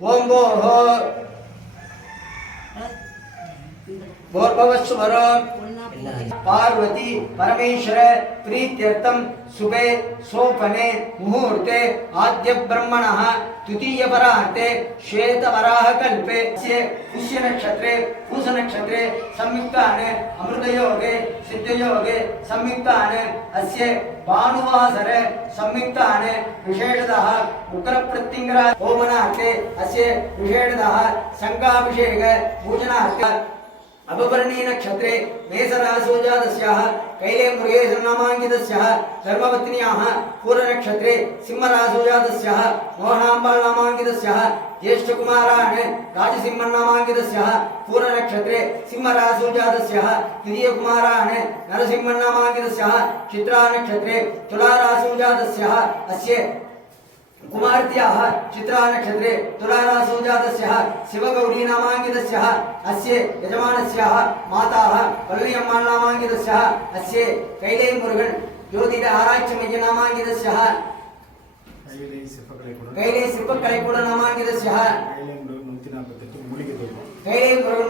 ओम भोर भवस्व भरम பார்வதி பரமேஸ்வர பிரீத்தியர்த்தம் சுபே சோபனே முகூர்த்தே ஆத்திய பிரம்மண துதீய பரார்த்தே ஸ்வேத வராக கல்பே புஷ்ய நட்சத்திரே பூச நட்சத்திரே சம்யுக்தான அமிர்தயோகே சித்தயோகே சம்யுக்தான அஸ்ய பானுவாசர சம்யுக்தான விசேஷதः உக்கரப்பிரத்திங்கரா ஹோமனார்த்தே அஸ்ய விசேஷதः சங்காபிஷேக பூஜனார்த்த पूजनार्थे अपवर्णी नक्षत्रे मेषरासोजातस्याः कैले मुरुगेशनामाङ्कितस्याः धर्मपत्न्याः पूर्वनक्षत्रे सिंहरासोजातस्याः मोहनाम्बालनामाङ्कितस्याः, ज्येष्ठकुमारान् राजसिंहन्नामाङ्कितस्याः पूर्वनक्षत्रे सिंहरासोजातस्याः द्वितीयकुमारान् नरसिंहन्नामाङ्कितस्याः चित्रानक्षत्रे तुलारासोजातस्याः अस्य कुमार्त्याः चित्रानक्षत्रे तुलारासो जातस्यः शिवगौरीनामाङ्कितस्यः अस्य यजमानस्याः माताः पल्लियम्मानामाङ्कितस्यः अस्य कैले मुरुगन् ज्योतिष आराच्यमय्यनामाङ्कितस्यः கைலை சிற்பக்கலை கூட कैले शिल्पकलैकुडनामाङ्कितस्यः கைலை நூற்றி நாற்பத்தெட்டு மூலிகை தொழில் कैले मुरुगन्